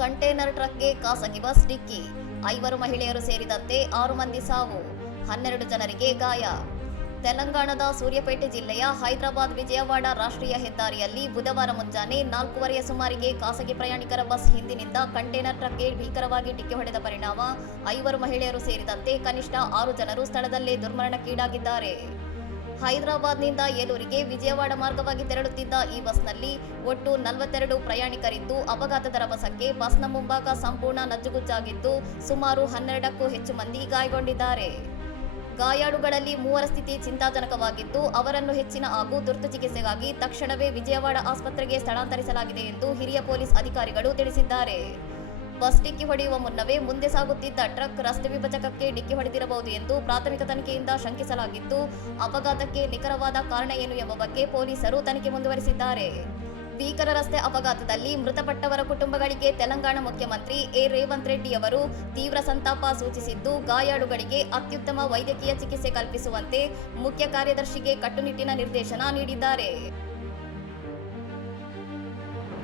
Container ಟ್ರಕ್ಗೆ ಖಾಸಗಿ bus ಡಿಕ್ಕಿ. 5 ಮಹಿಳೆಯರು ಸೇರಿದಂತೆ 6 ಮಂದಿ ಸಾವು, 12 ಜನರಿಗೆ ಗಾಯ. ತೆಲಂಗಾಣದ ಸೂರ್ಯಾಪೇಟೆ ಜಿಲ್ಲೆಯ ಹೈದರಾಬಾದ್ ವಿಜಯವಾಡ ರಾಷ್ಟ್ರೀಯ ಹೆದ್ದಾರಿಯಲ್ಲಿ ಬುಧವಾರ ಮುಂಜಾನೆ 4:15 ಸುಮಾರಿಗೆ ಖಾಸಗಿ ಪ್ರಯಾಣಿಕರ ಬಸ್ ಹಿಂದಿನಿಂದ ಕಂಟೇನರ್ ಟ್ರಕ್ಗೆ ಭೀಕರವಾಗಿ ಡಿಕ್ಕಿ ಹೊಡೆದ ಪರಿಣಾಮ 5 ಮಹಿಳೆಯರು ಸೇರಿದಂತೆ ಕನಿಷ್ಠ 6 ಜನರು ಸ್ಥಳದಲ್ಲೇ ದುರ್ಮರಣಕ್ಕೀಡಾಗಿದ್ದಾರೆ. ಹೈದರಾಬಾದ್ನಿಂದ ಏಲೂರಿಗೆ ವಿಜಯವಾಡ ಮಾರ್ಗವಾಗಿ ತೆರಳುತ್ತಿದ್ದ ಈ ಬಸ್ನಲ್ಲಿ ಒಟ್ಟು 42 ಪ್ರಯಾಣಿಕರಿದ್ದು, ಅಪಘಾತದ ರಭಸಕ್ಕೆ ಬಸ್ನ ಮುಂಭಾಗ ಸಂಪೂರ್ಣ ನಜ್ಜುಗುಜ್ಜಾಗಿದ್ದು, ಸುಮಾರು 12ಕ್ಕೂ ಹೆಚ್ಚು ಮಂದಿ ಗಾಯಗೊಂಡಿದ್ದಾರೆ. ಗಾಯಾಳುಗಳಲ್ಲಿ 3ರ ಸ್ಥಿತಿ ಚಿಂತಾಜನಕವಾಗಿದ್ದು, ಅವರನ್ನು ಹೆಚ್ಚಿನ ಹಾಗೂ ತುರ್ತು ಚಿಕಿತ್ಸೆಗಾಗಿ ತಕ್ಷಣವೇ ವಿಜಯವಾಡ ಆಸ್ಪತ್ರೆಗೆ ಸ್ಥಳಾಂತರಿಸಲಾಗಿದೆ ಎಂದು ಹಿರಿಯ ಪೊಲೀಸ್ ಅಧಿಕಾರಿಗಳು ತಿಳಿಸಿದ್ದಾರೆ. ಬಸ್ ಡಿಕ್ಕಿ ಹೊಡೆಯುವ ಮುನ್ನವೇ ಮುಂದೆ ಸಾಗುತ್ತಿದ್ದ ಟ್ರಕ್ ರಸ್ತೆ ವಿಭಜಕಕ್ಕೆ ಡಿಕ್ಕಿ ಹೊಡೆದಿರಬಹುದು ಎಂದು ಪ್ರಾಥಮಿಕ ತನಿಖೆಯಿಂದ ಶಂಕಿಸಲಾಗಿದ್ದು, ಅಪಘಾತಕ್ಕೆ ನಿಖರವಾದ ಕಾರಣ ಏನು ಎಂಬ ಬಗ್ಗೆ ಪೊಲೀಸರು ತನಿಖೆ ಮುಂದುವರಿಸಿದ್ದಾರೆ. ಭೀಕರ ರಸ್ತೆ ಅಪಘಾತದಲ್ಲಿ ಮೃತಪಟ್ಟವರ ಕುಟುಂಬಗಳಿಗೆ ತೆಲಂಗಾಣ ಮುಖ್ಯಮಂತ್ರಿ ರೇವಂತ್ ರೆಡ್ಡಿ ಅವರು ತೀವ್ರ ಸಂತಾಪ ಸೂಚಿಸಿದ್ದು, ಗಾಯಾಳುಗಳಿಗೆ ಅತ್ಯುತ್ತಮ ವೈದ್ಯಕೀಯ ಚಿಕಿತ್ಸೆ ಕಲ್ಪಿಸುವಂತೆ ಮುಖ್ಯ ಕಾರ್ಯದರ್ಶಿಗೆ ಕಟ್ಟುನಿಟ್ಟಿನ ನಿರ್ದೇಶನ ನೀಡಿದ್ದಾರೆ.